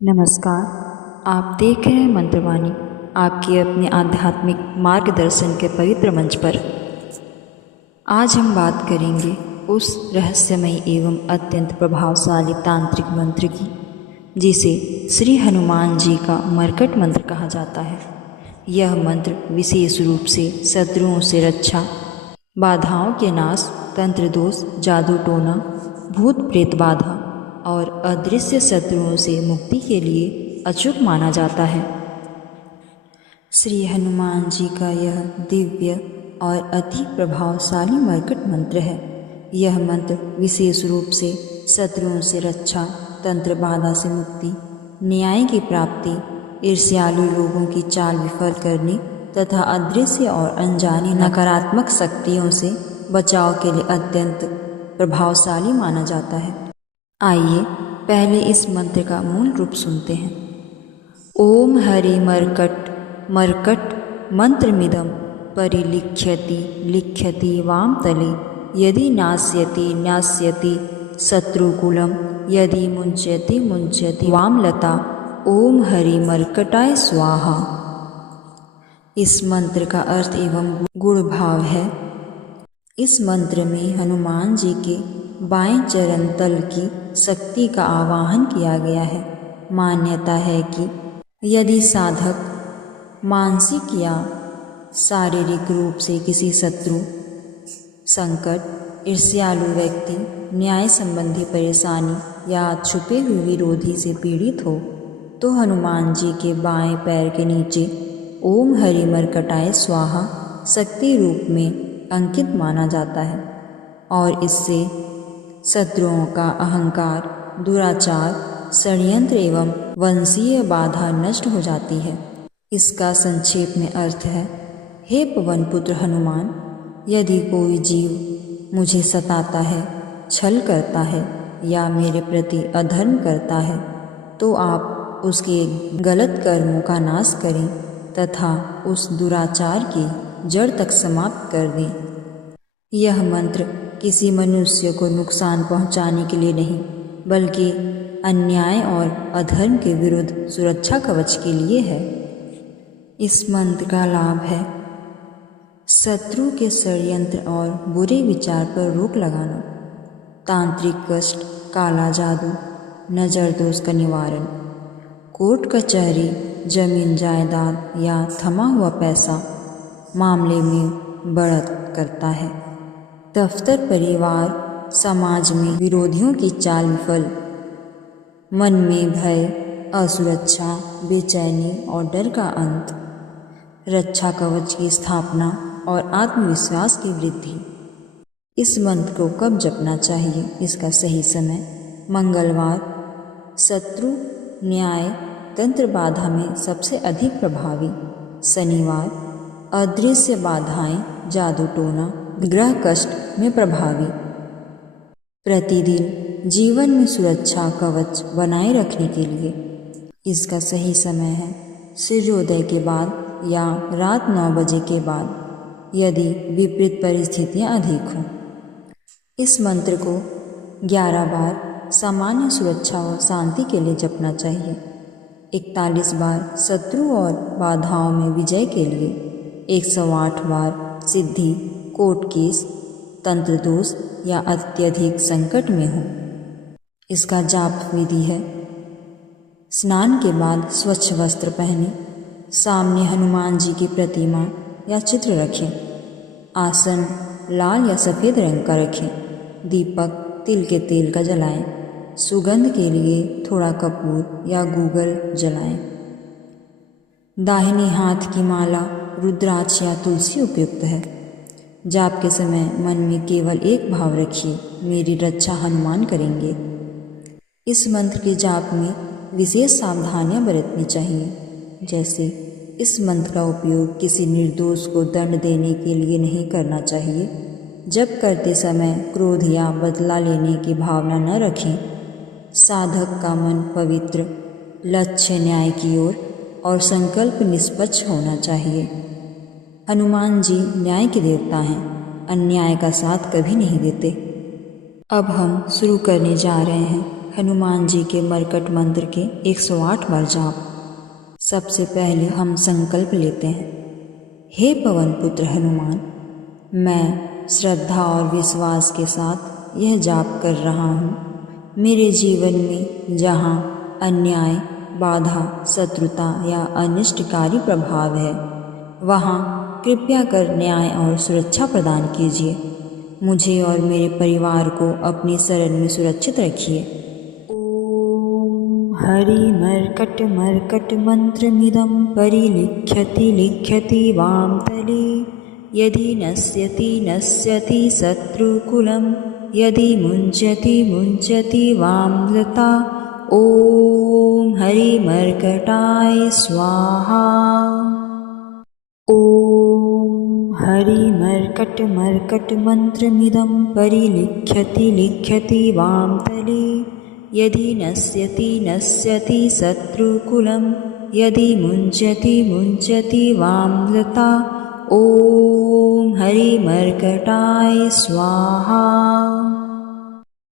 नमस्कार। आप देख रहे हैं मंत्रवाणी, आपके अपने आध्यात्मिक मार्गदर्शन के पवित्र मंच पर। आज हम बात करेंगे उस रहस्यमयी एवं अत्यंत प्रभावशाली तांत्रिक मंत्र की जिसे श्री हनुमान जी का मरकट मंत्र कहा जाता है। यह मंत्र विशेष रूप से शत्रुओं से रक्षा, बाधाओं के नाश, तंत्र दोष, जादू टोना, भूत प्रेत बाधा और अदृश्य शत्रुओं से मुक्ति के लिए अचूक माना जाता है। श्री हनुमान जी का यह दिव्य और अति प्रभावशाली मरकट मंत्र है। यह मंत्र विशेष रूप से शत्रुओं से रक्षा, तंत्र बाधा से मुक्ति, न्याय की प्राप्ति, ईर्ष्यालु लोगों की चाल विफल करने तथा अदृश्य और अनजानी नकारात्मक शक्तियों से बचाव के लिए अत्यंत प्रभावशाली माना जाता है। आइए पहले इस मंत्र का मूल रूप सुनते हैं। ओम हरि मर्कट मर्कट मंत्रमिदं परिलिख्यति लिख्यति वाम तले यदि नास्यति न्यास्यति शत्रुकुलम यदि मुंच्यति मुंच्यति वामलता ओम हरि मर्कटाय स्वाहा। इस मंत्र का अर्थ एवं गुण भाव है। इस मंत्र में हनुमान जी के बाएं चरण तल की शक्ति का आवाहन किया गया है। मान्यता है कि यदि साधक मानसिक या शारीरिक रूप से किसी शत्रु, संकट, ईर्ष्यालु व्यक्ति, न्याय संबंधी परेशानी या छुपे हुए विरोधी से पीड़ित हो तो हनुमान जी के बाएं पैर के नीचे ओम हरि मर्कटाय स्वाहा शक्ति रूप में अंकित माना जाता है और इससे शत्रुओं का अहंकार, दुराचार, षड्यंत्र एवं वंशीय बाधा नष्ट हो जाती है। इसका संक्षेप में अर्थ है, हे पवन पुत्र हनुमान, यदि कोई जीव मुझे सताता है, छल करता है या मेरे प्रति अधर्म करता है तो आप उसके गलत कर्मों का नाश करें तथा उस दुराचार की जड़ तक समाप्त कर दें। यह मंत्र किसी मनुष्य को नुकसान पहुंचाने के लिए नहीं बल्कि अन्याय और अधर्म के विरुद्ध सुरक्षा कवच के लिए है। इस मंत्र का लाभ है शत्रु के षड्यंत्र और बुरे विचार पर रोक लगाना, तांत्रिक कष्ट, काला जादू, नज़र दोष का निवारण, कोर्ट कचहरी, जमीन जायदाद या थमा हुआ पैसा मामले में बढ़त करता है। दफ्तर, परिवार, समाज में विरोधियों की चाल विफल, मन में भय, असुरक्षा, बेचैनी और डर का अंत, रक्षा कवच की स्थापना और आत्मविश्वास की वृद्धि। इस मंत्र को कब जपना चाहिए? इसका सही समय मंगलवार। शत्रु, न्याय, तंत्र बाधा में सबसे अधिक प्रभावी शनिवार। अदृश्य बाधाएं, जादू टोना, ग्रह कष्ट में प्रभावी। प्रतिदिन जीवन में सुरक्षा कवच बनाए रखने के लिए इसका सही समय है सूर्योदय के बाद या रात 9 बजे के बाद यदि विपरीत परिस्थितियां अधिक हों। इस मंत्र को 11 बार सामान्य सुरक्षा और शांति के लिए जपना चाहिए, 41 बार शत्रु और बाधाओं में विजय के लिए, 108 बार सिद्धि, कोर्ट केस, तंत्र दोष या अत्यधिक संकट में हो। इसका जाप विधि है, स्नान के बाद स्वच्छ वस्त्र पहने, सामने हनुमान जी की प्रतिमा या चित्र रखें, आसन लाल या सफ़ेद रंग का रखें, दीपक तिल के तेल का जलाएं, सुगंध के लिए थोड़ा कपूर या गूगल जलाएं। दाहिने हाथ की माला रुद्राक्ष या तुलसी उपयुक्त है। जाप के समय मन में केवल एक भाव रखिए, मेरी रक्षा हनुमान करेंगे। इस मंत्र के जाप में विशेष सावधानियां बरतनी चाहिए, जैसे इस मंत्र का उपयोग किसी निर्दोष को दंड देने के लिए नहीं करना चाहिए। जप करते समय क्रोध या बदला लेने की भावना न रखें। साधक का मन पवित्र, लक्ष्य न्याय की ओर और संकल्प निष्पक्ष होना चाहिए। हनुमान जी न्याय के देवता हैं, अन्याय का साथ कभी नहीं देते। अब हम शुरू करने जा रहे हैं हनुमान जी के मरकट मंत्र के 108 बार जाप। सबसे पहले हम संकल्प लेते हैं। हे पवन पुत्र हनुमान, मैं श्रद्धा और विश्वास के साथ यह जाप कर रहा हूँ। मेरे जीवन में जहाँ अन्याय, बाधा, शत्रुता या अनिष्टकारी प्रभाव है, वहाँ कृपया कर न्याय और सुरक्षा प्रदान कीजिए। मुझे और मेरे परिवार को अपनी शरण में सुरक्षित रखिए। ओम हरि मर्कट मर्कट मंत्रमिदं परिलिख्यति लिख्यति वाम तले, यदि नश्यति नश्यति शत्रुकुलं, यदि मुञ्चति मुञ्चति वाम्लता। ओम हरि मर्कटाय स्वाहा। ओम हरि मर्कट मर्कट मंत्रमिदं परिलिख्यति लिख्यति वाम तले, यदि नश्यति नश्यति शत्रुकुलं, यदि मुञ्चति मुञ्चति वाम्लता। ओम हरि मर्कटाय स्वाहा।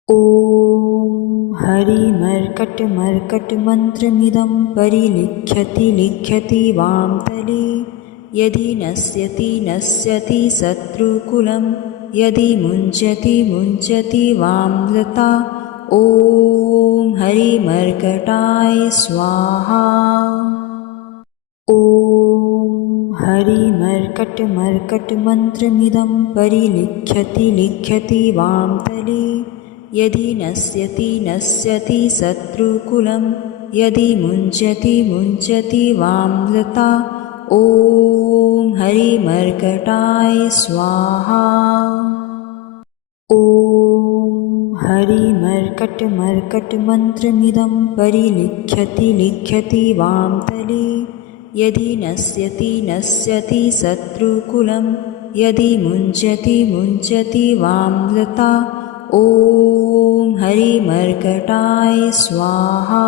ओम हरि मर्कट मर्कट मंत्रमिदं परिलिख्यति लिख्यति वाम तले, यदि नश्यति नश्यति शत्रुकुलं, यदि मुञ्चति मुञ्चति वाम्लता। ओम हरि मर्कटाय स्वाहा। ओम हरि मर्कट मर्कट मंत्रमिदं परिलिख्यति लिख्यति वाम तले, यदि नश्यति नश्यति शत्रुकुलं, यदि मुञ्चति मुञ्चति वाम्लता। ओम हरि मर्कटाय स्वाहा। ओम हरि मर्कट मर्कट मंत्रमिदं परिलिख्यति लिख्यति वाम तले, यदि नश्यति नश्यति शत्रुकुलं, यदि मुञ्चति मुञ्चति वाम्लता। ओम हरि मर्कटाय स्वाहा।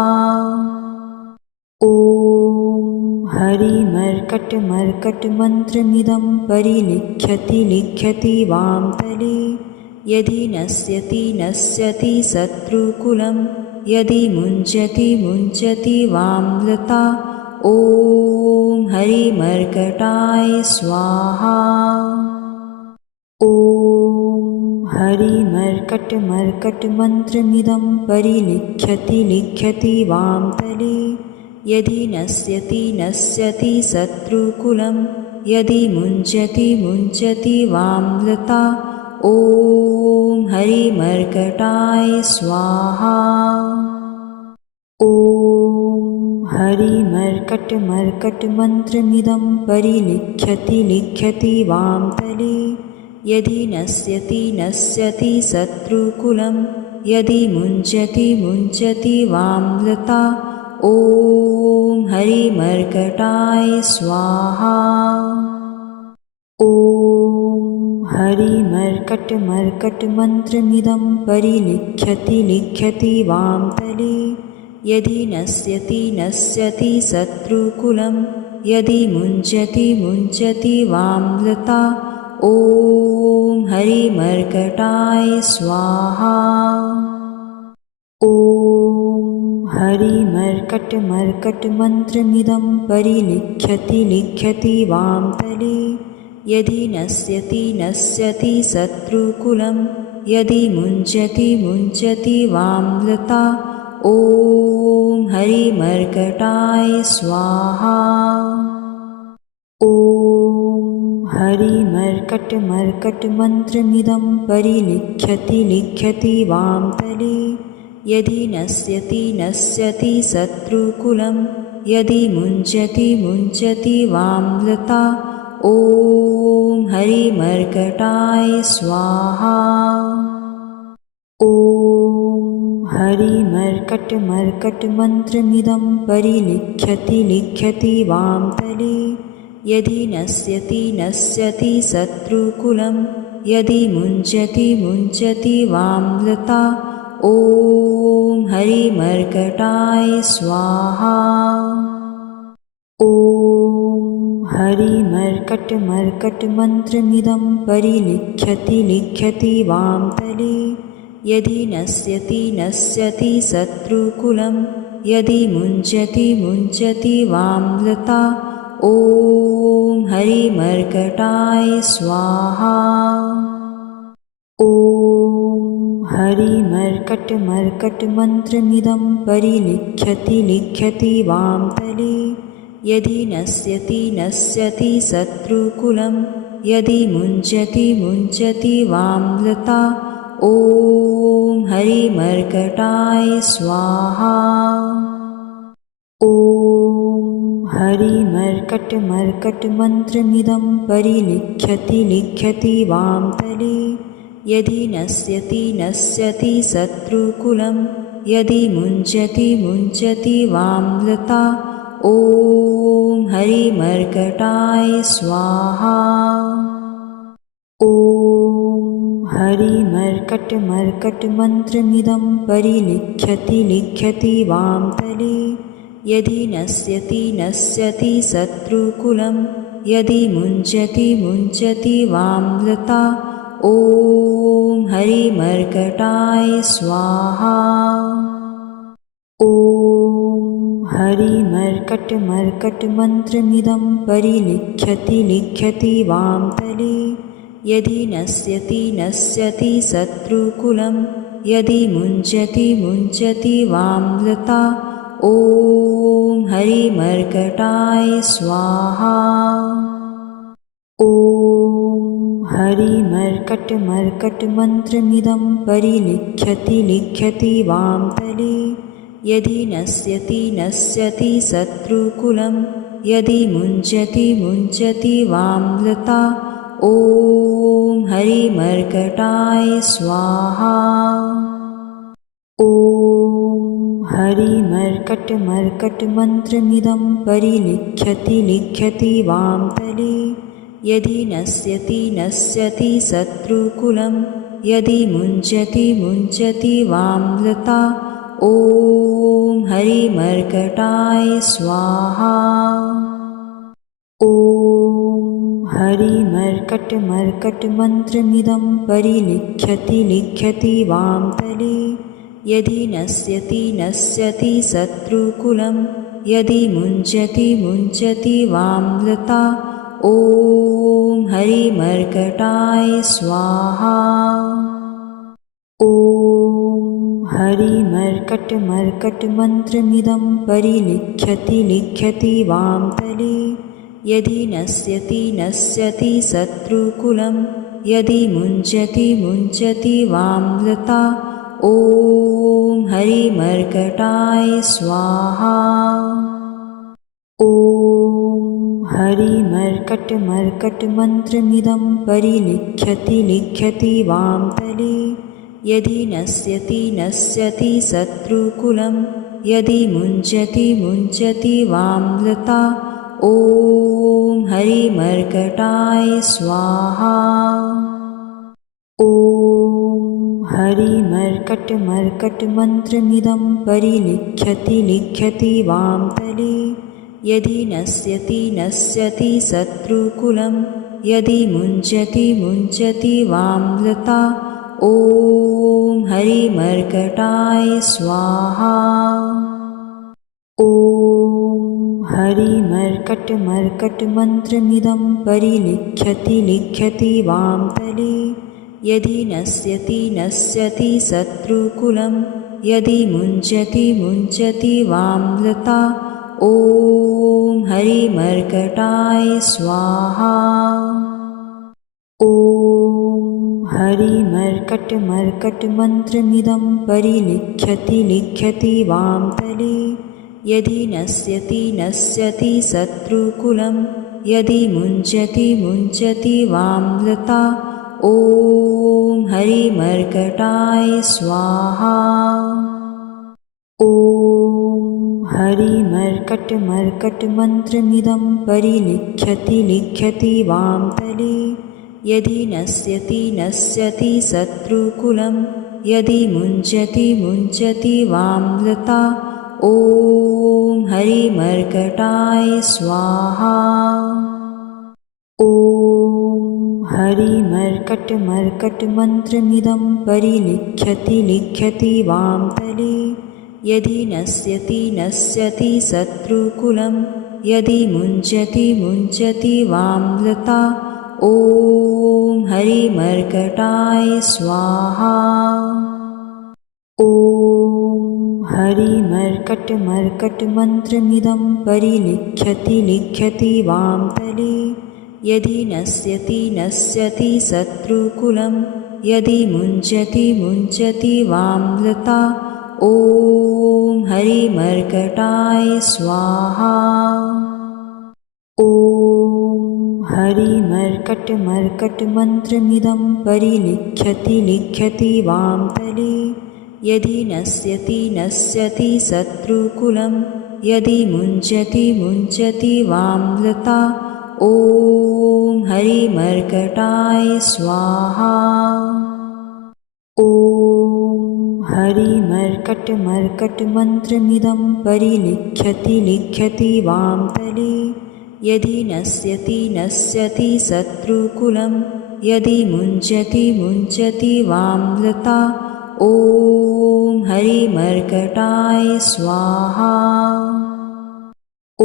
ओम हरि मर्कट मर्कट मंत्रमिदं परिलिख्यति लिख्यति वाम तले, यदि नश्यति नश्यति शत्रुकुलं, यदि मुञ्चति मुञ्चति वाम्लता। ओम हरि मर्कटाय स्वाहा। ओम हरि मर्कट मर्कट मंत्रमिदं परिलिख्यति लिख्यति वाम तले, यदि नश्यति नश्यति शत्रुकुलं, यदि मुञ्चति मुञ्चति वाम्लता। ओम हरि मर्कटाय स्वाहा। ओम हरि मर्कट मर्कट मंत्रमिदं परिलिख्यति लिख्यति वाम तले, यदि नश्यति नश्यति शत्रुकुलं, यदि मुञ्चति मुञ्चति वाम्लता। ओम हरि मर्कटाय स्वाहा। ओम हरि मर्कट मर्कट मंत्रमिदं परिलिख्यति लिख्यति वाम तले, यदि नश्यति नश्यति शत्रुकुलं, यदि मुञ्चति मुञ्चति वाम्लता। ओम हरि मर्कटाय स्वाहा। ओम हरि मर्कट मर्कट मंत्रमिदं परिलिख्यति लिख्यति वाम तले, यदि नश्यति नश्यति शत्रुकुलं, यदि मुञ्चति मुञ्चति वाम्लता। ओम हरि मर्कटाय स्वाहा। ओम हरि मर्कट मर्कट मंत्रमिदं परिलिख्यति लिख्यति वाम तले, यदि नश्यति नश्यति शत्रुकुलं, यदि मुञ्चति मुञ्चति वाम्लता। ओम हरि मर्कटाय स्वाहा। ओम हरि मर्कट मर्कट मंत्रमिदं परिलिख्यति लिख्यति वाम तले, यदि नश्यति नश्यति शत्रुकुलं, यदि मुञ्चति मुञ्चति वाम्लता। ओम हरि मर्कटाय स्वाहा। ओम हरि मर्कट मर्कट मंत्रमिदं परिलिख्यति लिख्यति वाम तले, यदि नश्यति नश्यति शत्रुकुलं यदि मुञ्चति मुञ्चति वाम्लता ॐ हरिमर्कटाय स्वाहा। ॐ हरिमर्कटमर्कटमन्त्रमिदं परिलिख्यति लिख्यति वामतले यदि नश्यति नश्यति शत्रुकुलं यदि मुञ्चति मुञ्चति वाम्लता ॐ हरिमर्कटाय स्वाहा। ॐ हरिमर्कटमर्कटमन्त्रमिदं परिलिख्यति लिख्यति वामतले यदि नश्यति नश्यति शत्रुकुलं यदि मुञ्चति मुञ्चति वाम्लता ॐ हरिमर्कटाय स्वाहा। ॐ हरिमर्कटमर्कटमन्त्रमिदं परिलिख्यति लिख्यति वामतले यदि नश्यति नश्यति शत्रुकुलं यदि मुञ्चति मुञ्चति वाम्लता ॐ हरिमर्कटाय स्वाहा। ॐ हरिमर्कटमर्कटमन्त्रमिदं परिलिख्यति लिख्यति वामतले यदि नश्यति नश्यति शत्रुकुलं यदि मुञ्चति मुञ्चति वाम्लता ॐ हरिमर्कटाय स्वाहा। ॐ हरिमर्कटमर्कटमन्त्रमिदं परिलिख्यति लिख्यति वामतले यदि नश्यति नश्यति शत्रुकुलं यदि मुञ्चति मुञ्चति वाम्लता ॐ हरिमर्कटाय स्वाहा। ॐ हरिमर्कटमर्कटमन्त्रमिदं परिलिख्यति लिख्यति वामतले यदि नश्यति नश्यति शत्रुकुलं यदि मुञ्चति मुञ्चति वाम्लता ॐ हरिमर्कटाय स्वाहा। ॐ हरिमर्कटमर्कटमन्त्रमिदं परिलिख्यति लिख्यति वामतले यदि नश्यति नश्यति शत्रुकुलं यदि मुञ्चति मुञ्चति वाम्लता ॐ हरिमर्कटाय स्वाहा। ॐ हरिमर्कटमर्कटमन्त्रमिदं परिलिख्यति लिख्यति वामतले यदि नश्यति नश्यति शत्रुकुलं यदि मुञ्चति मुञ्चति वाम्लता ॐ हरिमर्कटाय स्वाहा। ॐ हरिमर्कटमर्कटमन्त्रमिदं परिलिख्यति लिख्यति वामतले यदि नश्यति नश्यति शत्रुकुलं यदि मुञ्चति मुञ्चति वाम्लता ॐ हरिमर्कटाय स्वाहा। ॐ हरिमर्कटमर्कटमन्त्रमिदं परिलिख्यति लिख्यति वामतले यदि नश्यति नश्यति शत्रुकुलं यदि मुञ्चति मुञ्चति वाम्लता ॐ हरिमर्कटाय स्वाहा। ॐ हरिमर्कटमर्कटमन्त्रमिदं परिलिख्यति लिख्यति वामतले यदि नश्यति नश्यति शत्रुकुलं यदि मुञ्चति मुञ्चति वाम्लता ॐ हरिमर्कटाय स्वाहा। ॐ हरिमर्कटमर्कटमन्त्रमिदं परिलिख्यति लिख्यति वामतले यदि नश्यति नश्यति शत्रुकुलं यदि मुञ्चति मुञ्चति वाम्लता ॐ हरिमर्कटाय स्वाहा। ॐ हरिमर्कटमर्कटमन्त्रमिदं परिलिख्यति लिख्यति वामतले यदि नश्यति नश्यति शत्रुकुलं यदि मुञ्चति मुञ्चति वाम्लता ॐ हरिमर्कटाय स्वाहा। ॐ हरिमर्कटमर्कटमन्त्रमिदं परिलिख्यति लिख्यति वां तले यदि नश्यति नश्यति शत्रुकुलं यदि मुञ्चति मुञ्चति वाम्लता ॐ हरिमर्कटाय स्वाहा। ॐ हरिमर्कटमर्कटमन्त्रमिदं परिलिख्यति लिख्यति वां तले यदि नश्यति नश्यति शत्रुकुलं यदि मुञ्चति मुञ्चति वाम्लता ॐ हरिमर्कटाय स्वाहा। ॐ हरिमर्कटमर्कटमन्त्रमिदं परिलिख्यति लिख्यति वां तले यदि नश्यति नश्यति शत्रुकुलं यदि मुञ्चति मुञ्चति वाम्लता ॐ हरिमर्कटाय स्वाहा। ॐ हरिमर्कटमर्कटमन्त्रमिदं परिलिख्यति लिख्यति वां तले यदि नश्यति नश्यति शत्रुकुलं यदि मुञ्चति मुञ्चति वाम्लता ॐ हरिमर्कटाय स्वाहा। ॐ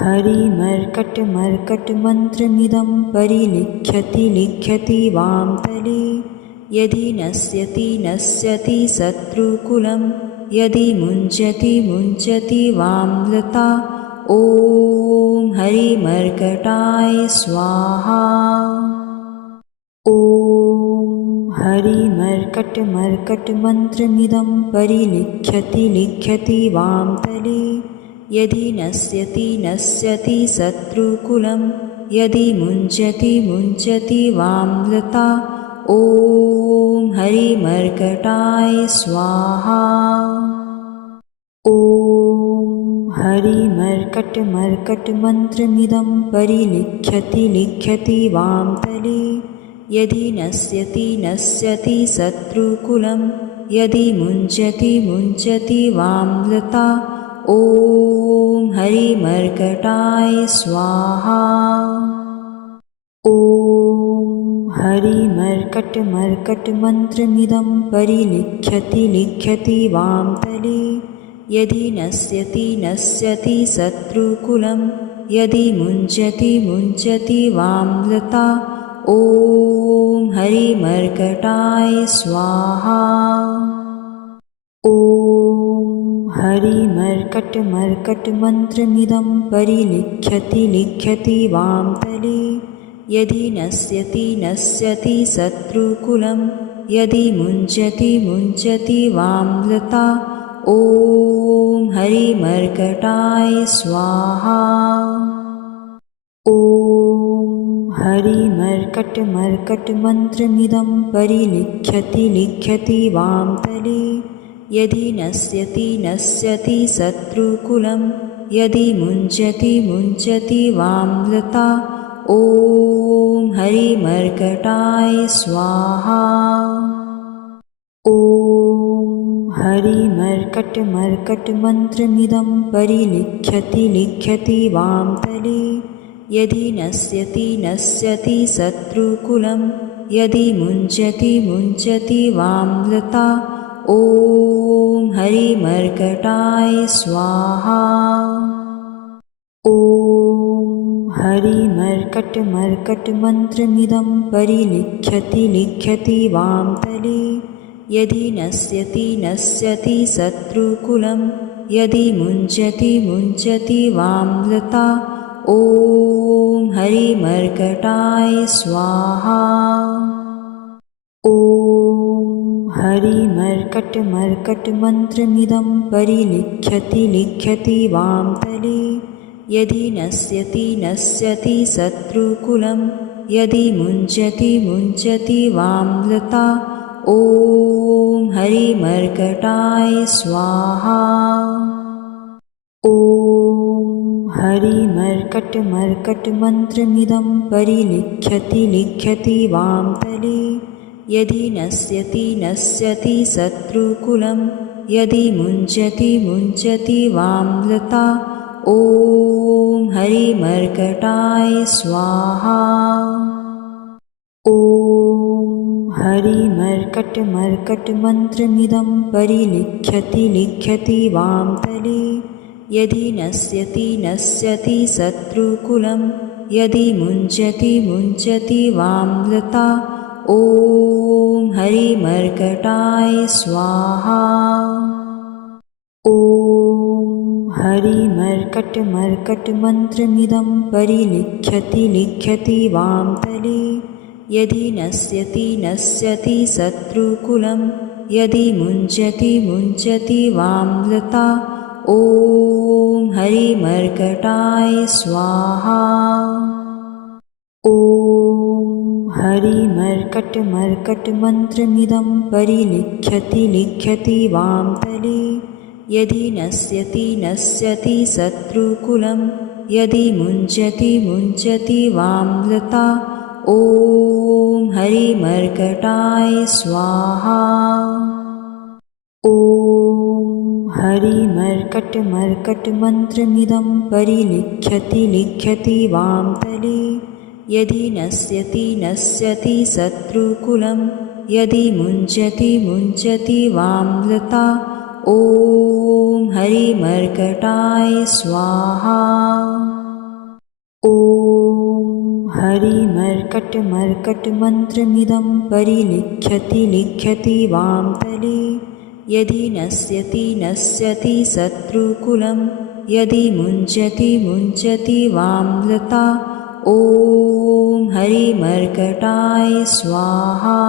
हरिमर्कटमर्कटमन्त्रमिदं परिलिख्यति लिख्यति वां तले यदि नश्यति नश्यति शत्रुकुलं यदि मुञ्चति मुञ्चति वाम्लता ॐ हरिमर्कटाय स्वाहा। ॐ हरिमर्कटमर्कटमन्त्रमिदं परिलिख्यति लिख्यति वां तले यदि नश्यति नश्यति शत्रुकुलं यदि मुञ्चति मुञ्चति वाम्लता ॐ हरिमर्कटाय स्वाहा। ॐ हरिमर्कटमर्कटमन्त्रमिदं परिलिख्यति लिख्यति वां तले यदि नश्यति नश्यति शत्रुकुलं यदि मुञ्चति मुञ्चति वाम्लता ॐ हरिमर्कटाय स्वाहा। ॐ हरिमर्कटमर्कटमन्त्रमिदं परिलिख्यति लिख्यति वां तले यदि नश्यति नश्यति शत्रुकुलं यदि मुञ्चति मुञ्चति वाम्लता ॐ हरिमर्कटाय स्वाहा। ॐ हरिमर्कटमर्कटमन्त्रमिदं परिलिख्यति लिख्यति वां तले यदि नश्यति नश्यति शत्रुकुलं यदि मुञ्चति मुञ्चति वाम्लता ॐ हरिमर्कटाय स्वाहा। ॐ हरिमर्कटमर्कटमन्त्रमिदं परिलिख्यति लिख्यति वां तले यदि नश्यति नश्यति शत्रुकुलं यदि मुञ्चति मुञ्चति वाम्लता ॐ हरिमर्कटाय स्वाहा। ॐ हरिमर्कटमर्कटमन्त्रमिदं परिलिख्यति लिख्यति वां तले यदि नश्यति नश्यति शत्रुकुलं यदि मुञ्चति मुञ्चति वाम्लता ॐ हरिमर्कटाय स्वाहा। ॐ हरिमर्कटमर्कटमन्त्रमिदं परिलिख्यति लिख्यति वां तले यदि नश्यति नश्यति शत्रुकुलं यदि मुञ्चति मुञ्चति वाम्लता ॐ हरिमर्कटाय स्वाहा। ॐ हरिमर्कटमर्कटमन्त्रमिदं परिलिख्यति लिख्यति वां तले यदि नश्यति नश्यति शत्रुकुलं यदि मुञ्चति मुञ्चति वाम्लता ॐ हरिमर्कटाय स्वाहा। ॐ हरिमर्कटमर्कटमन्त्रमिदं परिलिख्यति लिख्यति वां तले यदि नश्यति नश्यति शत्रुकुलं यदि मुञ्चति मुञ्चति वाम्लता ॐ हरिमर्कटाय स्वाहा। ॐ हरिमर्कटमर्कटमन्त्रमिदं परिलिख्यति लिख्यति वामतले। यदि नश्यति नश्यति शत्रुकुलं, यदि मुञ्चति मुञ्चति वामलता। ॐ हरिमर्कटाय स्वाहा। ॐ हरिमर्कटमर्कटमन्त्रमिदं परिलिख्यति लिख्यति वामतले। यदि नश्यति नश्यति शत्रुकुलं, यदि मुञ्चति मुञ्चति वामलता। ॐ हरिमर्कटाय स्वाहा। ॐ हरिमर्कटमर्कटमन्त्रमिदं परिलिख्यति लिख्यति वामतले। यदि नश्यति नश्यति शत्रुकुलं, यदि मुञ्चति मुञ्चति वामलता। ॐ हरिमर्कटाय स्वाहा। ॐ हरिमर्कटमर्कटमन्त्रमिदं परिलिख्यति लिख्यति वामतले। यदि नश्यति नश्यति शत्रुकुलं, यदि मुञ्चति मुञ्चति वामलता। ॐ हरिमर्कटाय स्वाहा। ॐ हरिमर्कटमर्कटमन्त्रमिदं परिलिख्यति लिख्यति वामतले। यदि नश्यति नश्यति शत्रुकुलं, यदि मुञ्चति मुञ्चति वामलता। ॐ हरिमर्कटाय स्वाहा।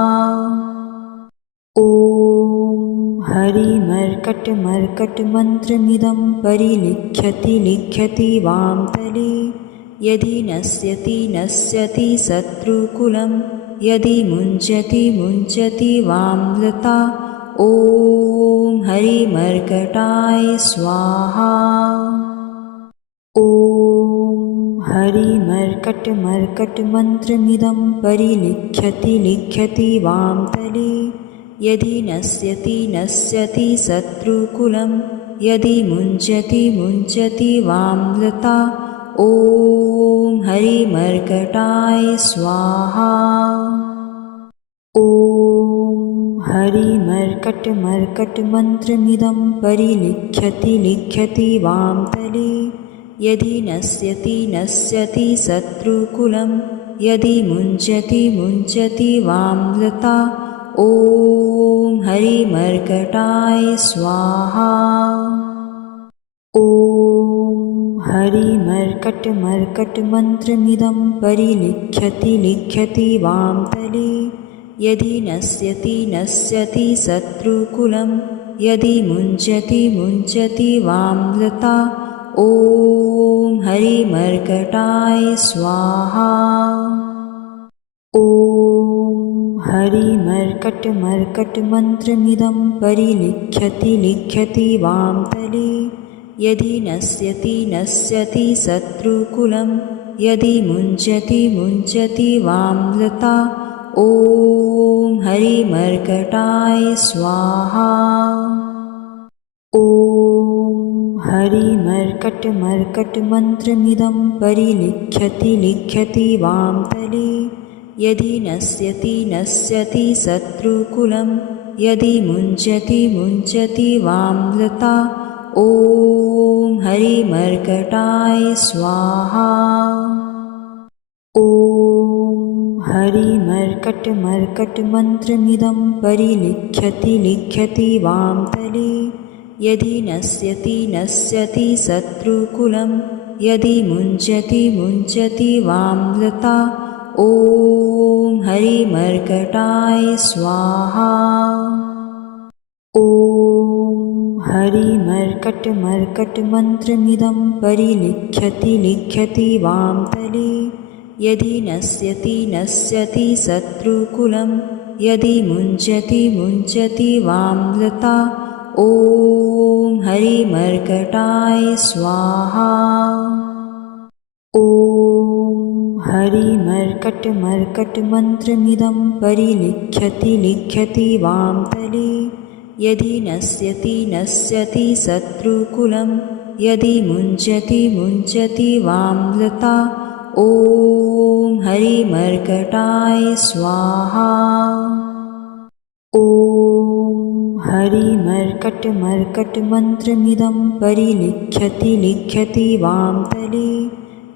ॐ हरिमर्कटमर्कटमन्त्रमिदं परिलिख्यति लिख्यति वामतले। यदि नश्यति नश्यति शत्रुकुलं, यदि मुञ्चति मुञ्चति वामलता। ॐ हरिमर्कटाय स्वाहा। ॐ हरिमर्कटमर्कटमन्त्रमिदं परिलिख्यति लिख्यति वामतले। यदि नश्यति नश्यति शत्रुकुलं, यदि मुञ्चति मुञ्चति वामलता। ॐ हरिमर्कटाय स्वाहा। ॐ हरिमर्कटमर्कटमन्त्रमिदं परिलिख्यति लिख्यति वामतले। यदि नश्यति नश्यति शत्रुकुलं, यदि मुञ्चति मुञ्चति वामलता। ॐ हरिमर्कटाय स्वाहा। ॐ हरिमर्कटमर्कटमन्त्रमिदं परिलिख्यति लिख्यति वामतले। यदि नश्यति नश्यति शत्रुकुलं, यदि मुञ्चति मुञ्चति वामलता। ॐ हरिमर्कटाय स्वाहा। ॐ हरिमर्कटमर्कटमन्त्रमिदं परिलिख्यति लिख्यति वामतले। यदि नश्यति नश्यति शत्रुकुलं, यदि मुञ्चति मुञ्चति वामलता। ॐ हरिमर्कटाय स्वाहा। ॐ हरिमर्कटमर्कटमन्त्रमिदं परिलिख्यति लिख्यति वामतले। यदि नश्यति नश्यति शत्रुकुलं, यदि मुञ्चति मुञ्चति वामलता। ॐ हरिमर्कटाय स्वाहा। ॐ हरिमर्कटमर्कटमन्त्रमिदं परिलिख्यति लिख्यति वामतले। यदि नश्यति नश्यति शत्रुकुलं, यदि मुञ्चति मुञ्चति वामलता। ॐ हरिमर्कटाय स्वाहा। ॐ हरिमर्कटमर्कटमन्त्रमिदं परिलिख्यति लिख्यति वामतले। यदि नश्यति नश्यति शत्रुकुलं, यदि मुञ्चति मुञ्चति वामलता। ॐ हरिमर्कटाय स्वाहा। ॐ हरिमर्कटमर्कटमन्त्रमिदं परिलिख्यति लिख्यति वामतले। यदि नश्यति नश्यति शत्रुकुलं, यदि मुञ्चति मुञ्चति वामलता। ॐ हरिमर्कटाय स्वाहा। ॐ हरिमर्कटमर्कटमन्त्रमिदं परिलिख्यति लिख्यति वामतले।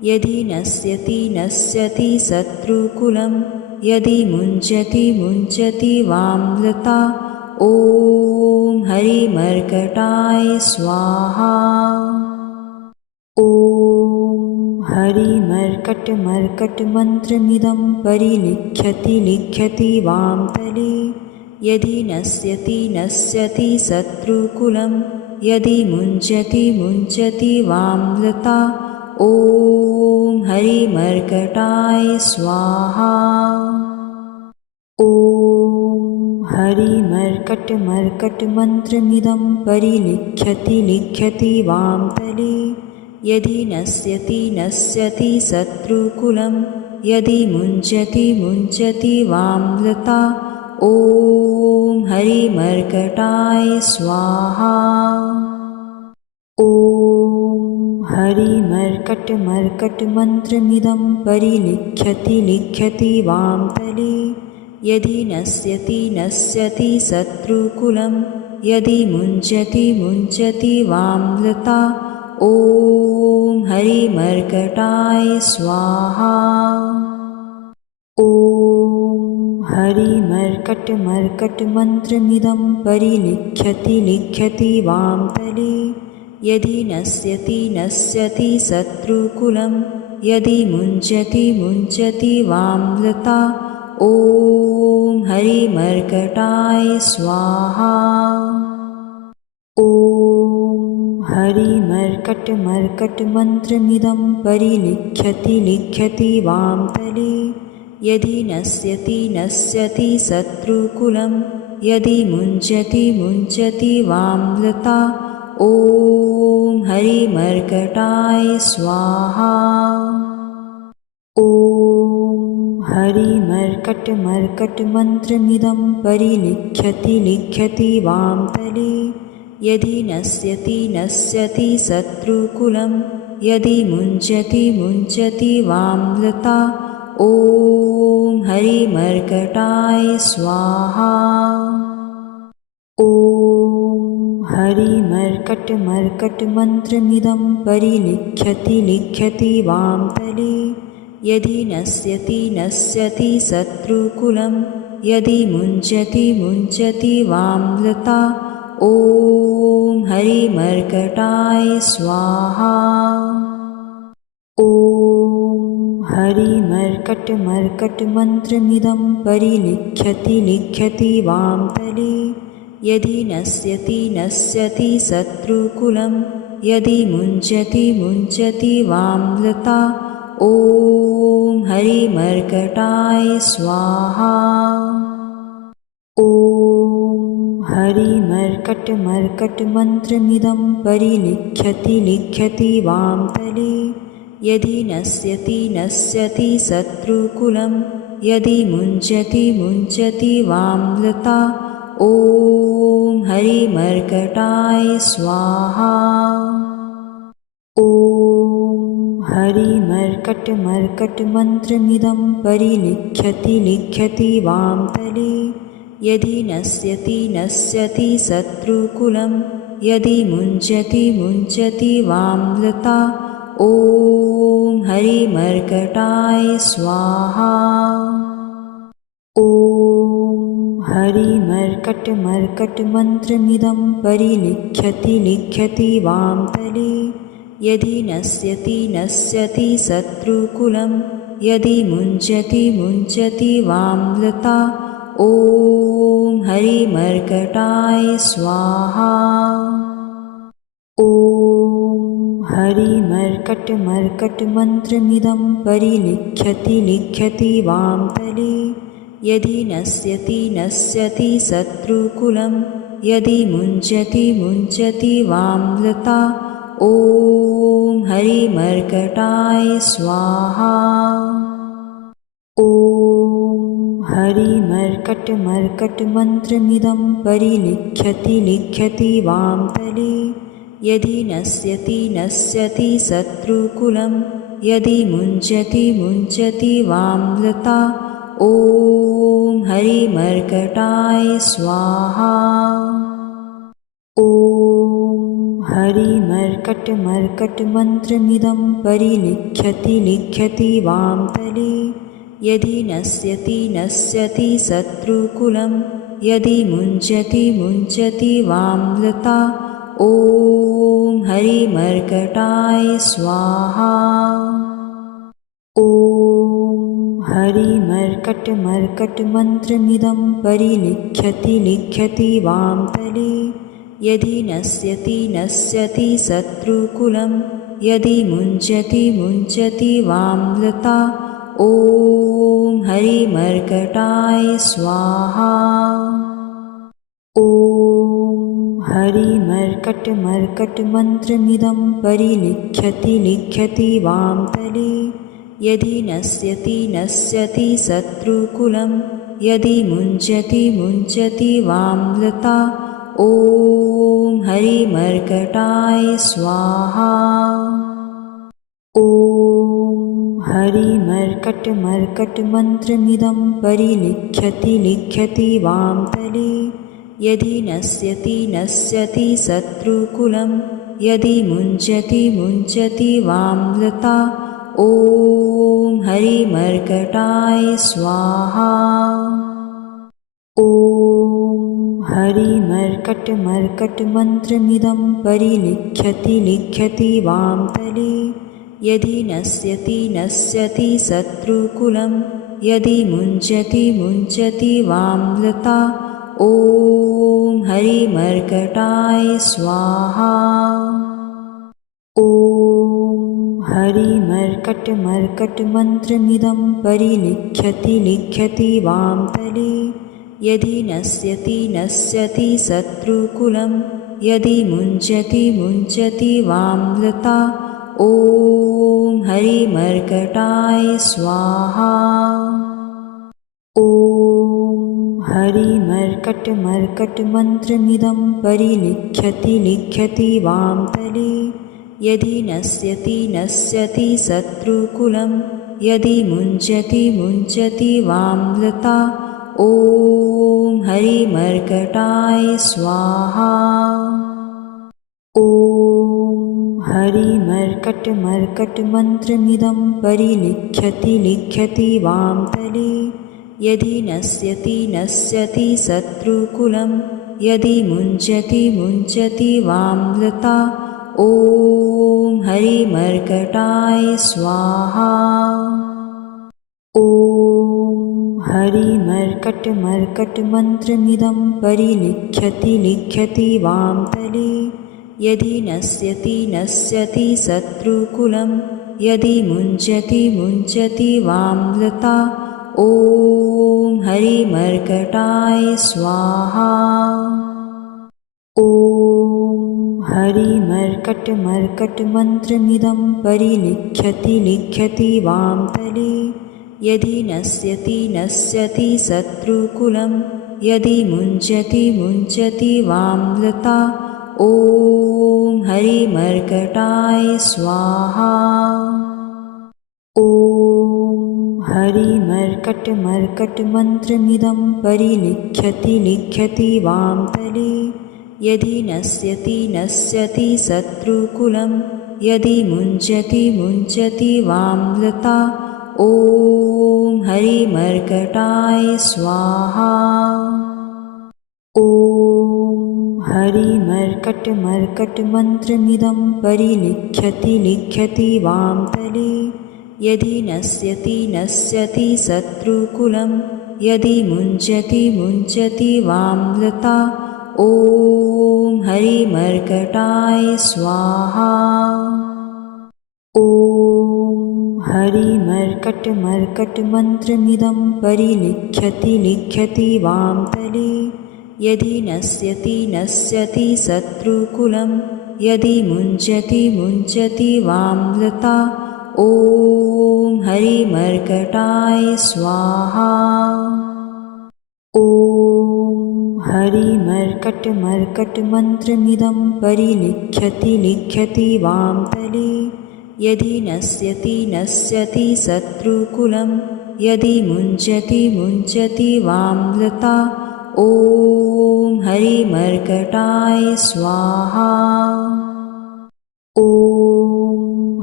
यदि नश्यति नश्यति शत्रुकुलं, यदि मुञ्चति मुञ्चति वामलता। ॐ हरिमर्कटाय स्वाहा। ॐ हरिमर्कटमर्कटमन्त्रमिदं परिलिख्यति लिख्यति वामतले। यदि नश्यति नश्यति शत्रुकुलं, यदि मुञ्चति मुञ्चति वामलता। ॐ हरिमर्कटाय स्वाहा। ॐ हरिमर्कटमर्कटमन्त्रमिदं परिलिख्यति लिख्यति वामतले। यदि नश्यति नश्यति शत्रुकुलं, यदि मुञ्चति मुञ्चति वामलता। ॐ हरिमर्कटाय स्वाहा। ॐ हरिमर्कटमर्कटमन्त्रमिदं परिलिख्यति लिख्यति वामतले। यदि नश्यति नश्यति शत्रुकुलं, यदि मुञ्चति मुञ्चति वामलता। ॐ हरिमर्कटाय स्वाहा। ॐ हरिमर्कटमर्कटमन्त्रमिदं परिलिख्यति लिख्यति वामतले। यदि नश्यति नश्यति शत्रुकुलं, यदि मुञ्चति मुञ्चति वामलता। ॐ हरिमर्कटाय स्वाहा। ॐ हरिमर्कटमर्कटमन्त्रमिदं परिलिख्यति लिख्यति वामतले। यदि नश्यति नश्यति शत्रुकुलं, यदि मुञ्चति मुञ्चति वामलता। ॐ हरिमर्कटाय स्वाहा। ॐ हरिमर्कटमर्कटमन्त्रमिदं परिलिख्यति लिख्यति वामतले। यदि नश्यति नश्यति शत्रुकुलं, यदि मुञ्चति मुञ्चति वामलता। ॐ हरिमर्कटाय स्वाहा। ॐ हरिमर्कटमर्कटमन्त्रमिदं परिलिख्यति लिख्यति वामतले। यदि नश्यति नश्यति शत्रुकुलं, यदि मुञ्चति मुञ्चति वामलता। ॐ हरिमर्कटाय स्वाहा। ॐ हरिमर्कटमर्कटमन्त्रमिदं परिलिख्यति लिख्यति वामतले। यदि नश्यति नश्यति शत्रुकुलं, यदि मुञ्चति मुञ्चति वामलता। ॐ हरिमर्कटाय स्वाहा। ॐ हरिमर्कटमर्कटमन्त्रमिदं परिलिख्यति लिख्यति वामतले। यदि नश्यति नश्यति शत्रुकुलं, यदि मुञ्चति मुञ्चति वामलता। ॐ हरिमर्कटाय स्वाहा। ॐ हरिमर्कटमर्कटमन्त्रमिदं परिलिख्यति लिख्यति वामतले। यदि नश्यति नश्यति शत्रुकुलं, यदि मुञ्चति मुञ्चति वामलता। ॐ हरिमर्कटाय स्वाहा। ॐ हरिमर्कटमर्कटमन्त्रमिदं परिलिख्यति लिख्यति वामतले। यदि नश्यति नश्यति शत्रुकुलं, यदि मुञ्चति मुञ्चति वामलता। ॐ हरिमर्कटाय स्वाहा। ॐ हरिमर्कटमर्कटमन्त्रमिदं परिलिख्यति लिख्यति वामतले। यदि नश्यति नश्यति शत्रुकुलं, यदि मुञ्चति मुञ्चति वामलता। ॐ हरिमर्कटाय स्वाहा। ॐ हरिमर्कटमर्कटमन्त्रमिदं परिलिख्यति लिख्यति वामतले। यदि नश्यति नश्यति शत्रुकुलं, यदि मुञ्चति मुञ्चति वाम्लता ॐ हरिमर्कटाय स्वाहा। ॐ हरिमर्कटमर्कटमन्त्रमिदं परिलिख्यति लिख्यति वामतले। यदि नश्यति नश्यति शत्रुकुलं यदि मुञ्चति मुञ्चति वाम्लता ॐ हरिमर्कटाय स्वाहा। ॐ हरिमर्कटमर्कटमन्त्रमिदं परिलिख्यति लिख्यति वामतले। यदि नश्यति नश्यति शत्रुकुलं यदि मुञ्चति मुञ्चति वाम्लता ॐ हरिमर्कटाय स्वाहा। ॐ हरिमर्कटमर्कटमन्त्रमिदं परिलिख्यति लिख्यति वामतले। यदि नश्यति नश्यति शत्रुकुलं यदि मुञ्चति मुञ्चति वाम्लता ॐ हरिमर्कटाय स्वाहा। ॐ हरिमर्कटमर्कटमन्त्रमिदं परिलिख्यति लिख्यति वामतले। यदि नश्यति नश्यति शत्रुकुलं यदि मुञ्चति मुञ्चति वाम्लता ॐ हरिमर्कटाय स्वाहा। ॐ हरिमर्कटमर्कटमन्त्रमिदं परिलिख्यति लिख्यति वामतले। यदि नश्यति नश्यति शत्रुकुलं यदि मुञ्चति मुञ्चति वाम्लता ॐ हरिमर्कटाय स्वाहा। ॐ हरिमर्कटमर्कटमन्त्रमिदं परिलिख्यति लिख्यति वामतले। यदि नश्यति नश्यति शत्रुकुलं यदि मुञ्चति मुञ्चति वाम्लता ॐ हरिमर्कटाय स्वाहा। ॐ हरिमर्कटमर्कटमन्त्रमिदं परिलिख्यति लिख्यति वामतले। यदि नश्यति नश्यति शत्रुकुलं यदि मुञ्चति मुञ्चति वाम्लता ॐ हरिमर्कटाय स्वाहा। ॐ हरिमर्कटमर्कटमन्त्रमिदं परिलिख्यति लिख्यति वामतले। यदि नश्यति नश्यति शत्रुकुलं यदि मुञ्चति मुञ्चति वाम्लता ॐ हरिमर्कटाय स्वाहा। ॐ हरिमर्कटमर्कटमन्त्रमिदं परिलिख्यति लिख्यति वामतले। यदि नश्यति नश्यति शत्रुकुलं यदि मुञ्चति मुञ्चति वाम्लता ॐ हरिमर्कटाय स्वाहा। ॐ हरिमर्कटमर्कटमन्त्रमिदं परिलिख्यति लिख्यति वामतले। यदि नश्यति नश्यति शत्रुकुलं यदि मुञ्चति मुञ्चति वाम्लता ॐ हरिमर्कटाय स्वाहा। ॐ हरिमर्कटमर्कटमन्त्रमिदं परिलिख्यति लिख्यति वामतले। यदि नश्यति नश्यति शत्रुकुलं यदि मुञ्चति मुञ्चति वाम्लता ॐ हरिमर्कटाय स्वाहा। ॐ हरिमर्कटमर्कटमन्त्रमिदं परिलिख्यति लिख्यति वामतले। यदि नश्यति नश्यति शत्रुकुलं यदि मुञ्चति मुञ्चति वाम्लता ॐ हरिमर्कटाय स्वाहा। ॐ हरिमर्कटमर्कटमन्त्रमिदं परिलिख्यति लिख्यति वामतले। यदि नश्यति नश्यति शत्रुकुलं यदि मुञ्चति मुञ्चति वाम्लता ॐ हरिमर्कटाय स्वाहा। ॐ हरिमर्कटमर्कटमन्त्रमिदं परिलिख्यति लिख्यति वामतले। यदि नश्यति नश्यति शत्रुकुलं यदि मुञ्चति मुञ्चति वाम्लता ॐ हरिमर्कटाय स्वाहा। ॐ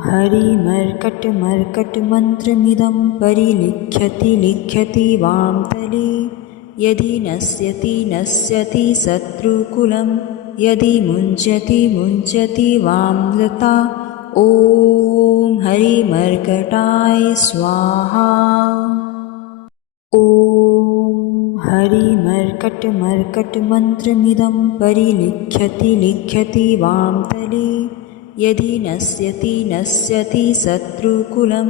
हरिमर्कटमर्कटमन्त्रमिदं परिलिख्यति लिख्यति वामतले यदि नश्यति नश्यति शत्रुकुलं यदि मुञ्चति मुञ्चति वाम्लता ॐ हरिमर्कटाय स्वाहा। ॐ हरिमर्कटमर्कटमन्त्रमिदं परिलिख्यति लिख्यति वामतले यदि नश्यति नश्यति शत्रुकुलं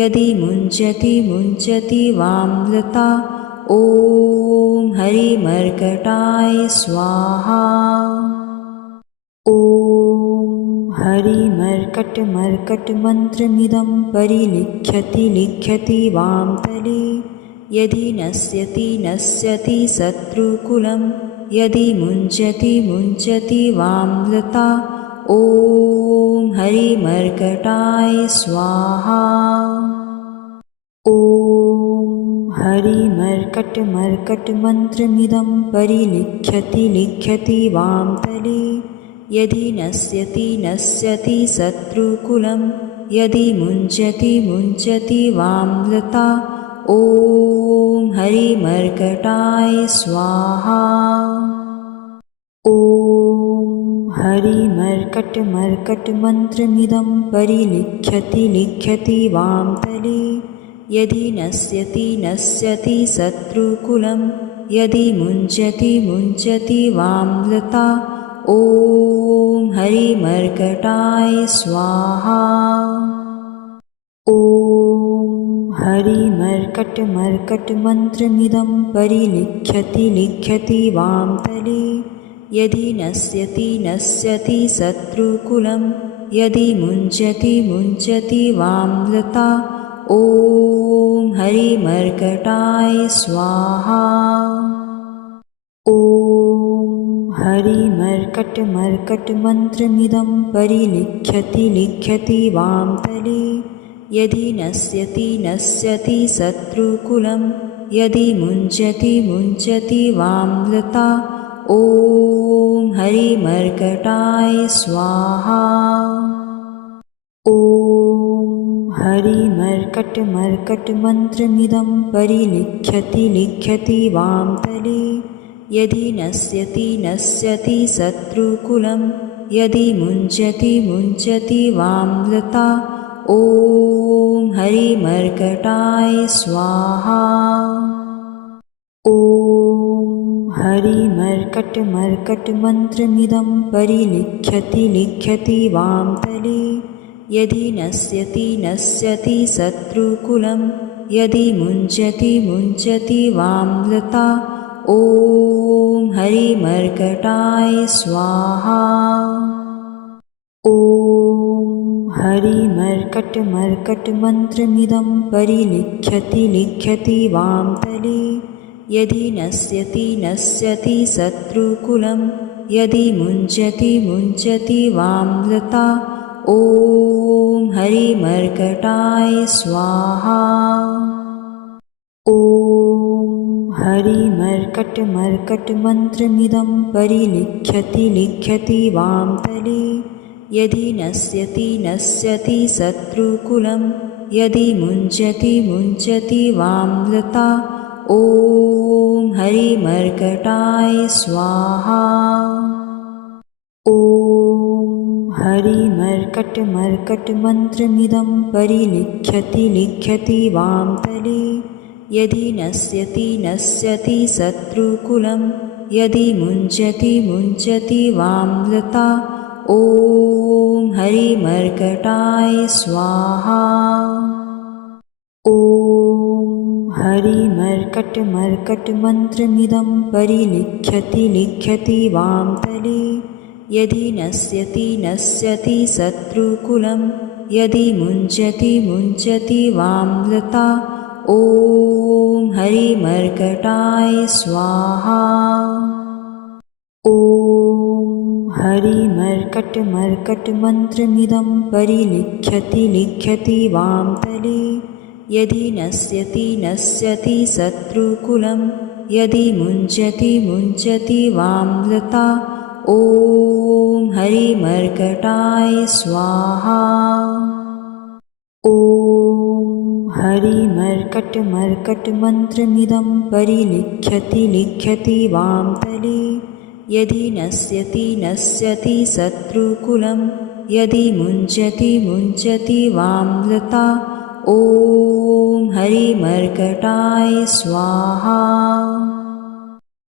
यदि मुञ्चति मुञ्चति वाम्लता ॐ हरिमर्कटाय स्वाहा। ॐ हरिमर्कटमर्कटमन्त्रमिदं परिलिख्यति लिख्यति वामतले यदि नश्यति नश्यति शत्रुकुलं यदि मुञ्चति मुञ्चति वाम्लता ॐ हरिमर्कटाय स्वाहा। ॐ हरिमर्कटमर्कटमन्त्रमिदं परिलिख्यति लिख्यति वामतले यदि नश्यति नश्यति शत्रुकुलं यदि मुञ्चति मुञ्चति वाम्लता ॐ हरिमर्कटाय स्वाहा। ॐ हरिमर्कटमर्कटमन्त्रमिदं परिलिख्यति लिख्यति वामतले यदि नश्यति नश्यति शत्रुकुलं यदि मुञ्चति मुञ्चति वाम्लता ॐ हरिमर्कटाय स्वाहा। ॐ हरिमर्कटमर्कटमन्त्रमिदं परिलिख्यति लिख्यति वामतले यदि नश्यति नश्यति शत्रुकुलं यदि मुञ्चति मुञ्चति वाम्लता ॐ हरिमर्कटाय स्वाहा। ॐ हरिमर्कटमर्कटमन्त्रमिदं परिलिख्यति लिख्यति वामतले यदि नश्यति नश्यति शत्रुकुलं यदि मुञ्चति मुञ्चति वाम्लता ॐ हरिमर्कटाय स्वाहा। ॐ हरिमर्कटमर्कटमन्त्रमिदं परिलिख्यति लिख्यति वामतले यदि नश्यति नश्यति शत्रुकुलं यदि मुञ्चति मुञ्चति वाम्लता ॐ हरिमर्कटाय स्वाहा। ॐ हरिमर्कटमर्कटमन्त्रमिदं परिलिख्यति लिख्यति वामतले यदि नश्यति नश्यति शत्रुकुलं यदि मुञ्चति मुञ्चति वाम्लता ॐ हरिमर्कटाय स्वाहा। ॐ हरिमर्कटमर्कटमन्त्रमिदं परिलिख्यति लिख्यति वामतले यदि नश्यति नश्यति शत्रुकुलं यदि मुञ्चति मुञ्चति वाम्लता ॐ हरिमर्कटाय स्वाहा। ॐ हरिमर्कटमर्कटमन्त्रमिदं परिलिख्यति लिख्यति वामतले यदि नश्यति नश्यति शत्रुकुलं यदि मुञ्चति मुञ्चति वाम्लता ॐ हरिमर्कटाय स्वाहा। ॐ हरिमर्कटमर्कटमन्त्रमिदं परिलिख्यति लिख्यति वामतले यदि नश्यति नश्यति शत्रुकुलं यदि मुञ्चति मुञ्चति वाम्लता ॐ हरिमर्कटाय स्वाहा। ॐ हरिमर्कटमर्कटमन्त्रमिदं परिलिख्यति लिख्यति वामतले यदि नश्यति नश्यति शत्रुकुलं यदि मुञ्चति मुञ्चति वाम्लता ॐ हरिमर्कटाय स्वाहा। ॐ हरिमर्कटमर्कटमन्त्रमिदं परिलिख्यति वां तले। यदि नश्यति शत्रुकुलं, यदि मुञ्चति वाम्लता। ॐ हरिमर्कटाय स्वाहा। ॐ हरिमर्कटमर्कटमन्त्रमिदं परिलिख्यति वां तले। यदि नश्यति शत्रुकुलं, यदि मुञ्चति वाम्लता। ॐ हरिमर्कटाय स्वाहा।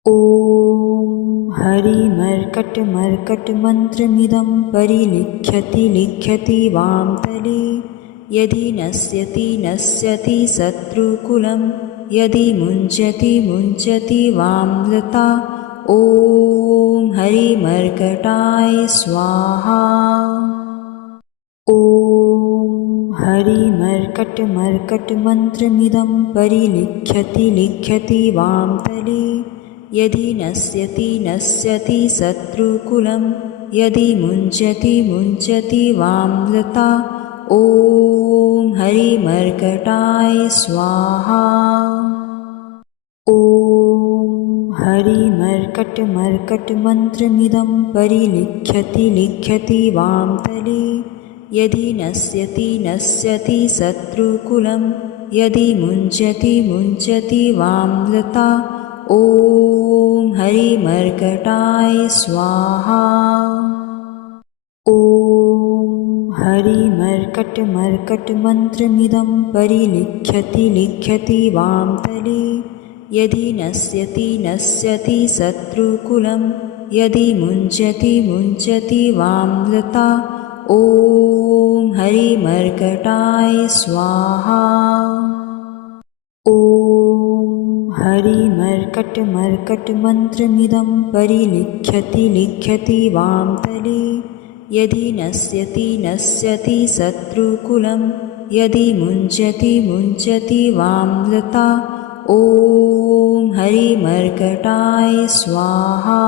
ॐ हरिमर्कटमर्कटमन्त्रमिदं परिलिख्यति वां तले। यदि नश्यति शत्रुकुलं, यदि मुञ्चति वाम्लता। ॐ हरिमर्कटाय स्वाहा। ॐ हरिमर्कटमर्कटमन्त्रमिदं परिलिख्यति वां तले। यदि नश्यति शत्रुकुलं, यदि मुञ्चति वाम्लता। ॐ हरिमर्कटाय स्वाहा। ॐ हरिमर्कटमर्कटमन्त्रमिदं परिलिख्यति वां तले। यदि नश्यति शत्रुकुलं, यदि मुञ्चति वाम्लता। ॐ हरिमर्कटाय स्वाहा। ॐ हरिमर्कटमर्कटमन्त्रमिदं परिलिख्यति वां तले। यदि नश्यति शत्रुकुलं, यदि मुञ्चति वाम्लता। ॐ हरिमर्कटाय स्वाहा। ॐ हरिमर्कटमर्कटमन्त्रमिदं परिलिख्यति वां तले। यदि नश्यति शत्रुकुलं, यदि मुञ्चति वाम्लता। ॐ हरिमर्कटाय स्वाहा।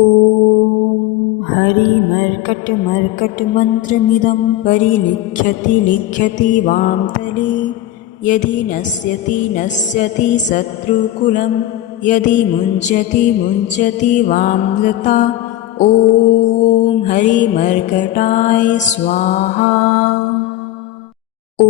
ॐ हरिमर्कटमर्कटमन्त्रमिदं परिलिख्यति वां तले। यदि नश्यति शत्रुकुलं, यदि मुञ्चति वाम्लता। ॐ हरिमर्कटाय स्वाहा। ॐ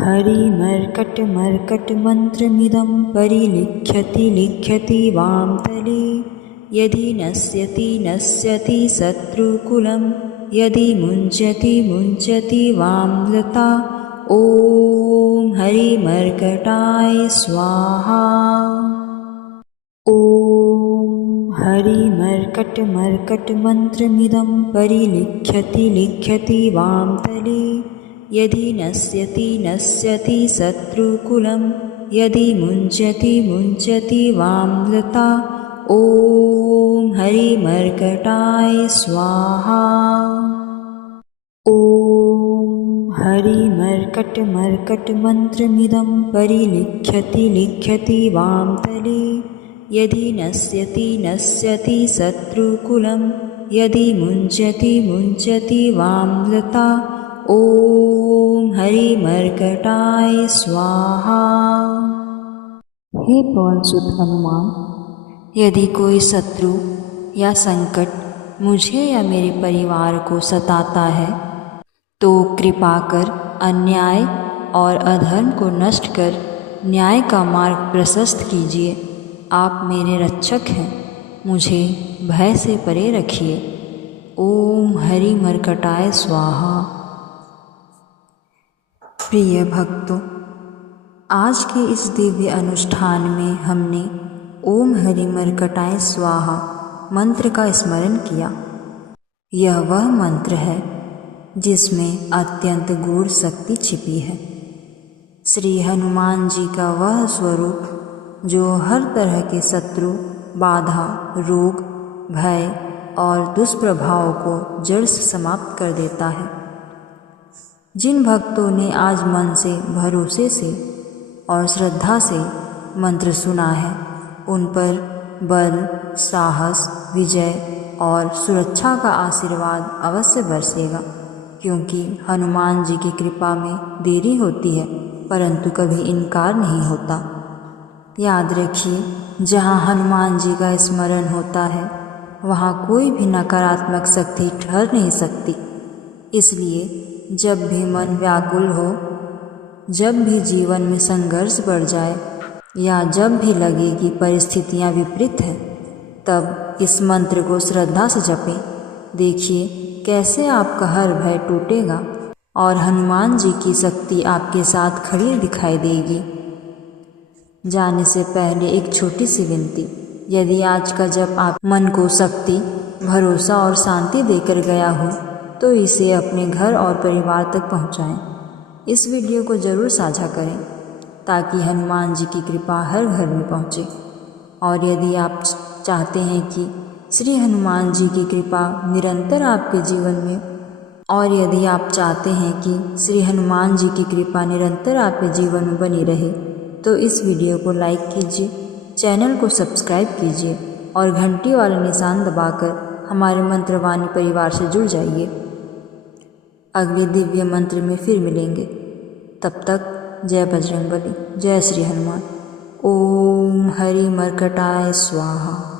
हरिमर्कटमर्कटमन्त्रमिदं परिलिख्यति वां तले। यदि नश्यति शत्रुकुलं, यदि मुञ्चति वाम्लता। ॐ हरिमर्कटाय स्वाहा। ॐ हरिमर्कटमर्कटमन्त्रमिदं परिलिख्यति वां तले। यदि नश्यति शत्रुकुलं, यदि मुञ्चति वाम्लता। ॐ हरिमर्कटाय स्वाहा। ॐ हरिमर्कटमर्कटमन्त्रमिदं परिलिख्यति वां तले। यदि नश्यति शत्रुकुलं, यदि मुञ्चति वाम्लता। ॐ हरिमर्कटाय स्वाहा। हे पवनसुत हनुमान, यदि कोई शत्रु या संकट मुझे या मेरे परिवार को सताता है, तो कृपा कर अन्याय और अधर्म को नष्ट कर न्याय का मार्ग प्रशस्त कीजिए। आप मेरे रक्षक हैं, मुझे भय से परे रखिए। ओम हरिमर्कटाय स्वाहा। प्रिय भक्तों, आज के इस दिव्य अनुष्ठान में हमने ओम हरिमर्कटाय स्वाहा मंत्र का स्मरण किया। यह वह मंत्र है जिसमें अत्यंत गूढ़ शक्ति छिपी है। श्री हनुमान जी का वह स्वरूप जो हर तरह के शत्रु, बाधा, रोग, भय और दुष्प्रभाव को जड़ से समाप्त कर देता है। जिन भक्तों ने आज मन से, भरोसे से और श्रद्धा से मंत्र सुना है, उन पर बल, साहस विजय और सुरक्षा का आशीर्वाद अवश्य बरसेगा, क्योंकि हनुमान जी की कृपा में देरी होती है परंतु कभी इनकार नहीं होता। याद रखिए, जहाँ हनुमान जी का स्मरण होता है वहाँ कोई भी नकारात्मक शक्ति ठहर नहीं सकती। इसलिए जब भी मन व्याकुल हो, जब भी जीवन में संघर्ष बढ़ जाए या जब भी लगे कि परिस्थितियाँ विपरीत हैं, तब इस मंत्र को श्रद्धा से जपें। देखिए कैसे आपका हर भय टूटेगा और हनुमान जी की शक्ति आपके साथ खड़ी दिखाई देगी। जाने से पहले एक छोटी सी विनती, यदि आज का जप आप मन को शक्ति, भरोसा और शांति देकर गया हो तो इसे अपने घर और परिवार तक पहुंचाएं। इस वीडियो को ज़रूर साझा करें ताकि हनुमान जी की कृपा हर घर में पहुंचे। और यदि आप चाहते हैं कि श्री हनुमान जी की कृपा निरंतर आपके जीवन में बनी रहे तो इस वीडियो को लाइक कीजिए, चैनल को सब्सक्राइब कीजिए और घंटी वाला निशान दबाकर हमारे मंत्रवाणी परिवार से जुड़ जाइए। अगले दिव्य मंत्र में फिर मिलेंगे। तब तक जय बजरंगबली, जय श्री हनुमान। ओम हरि मर्कटाय स्वाहा।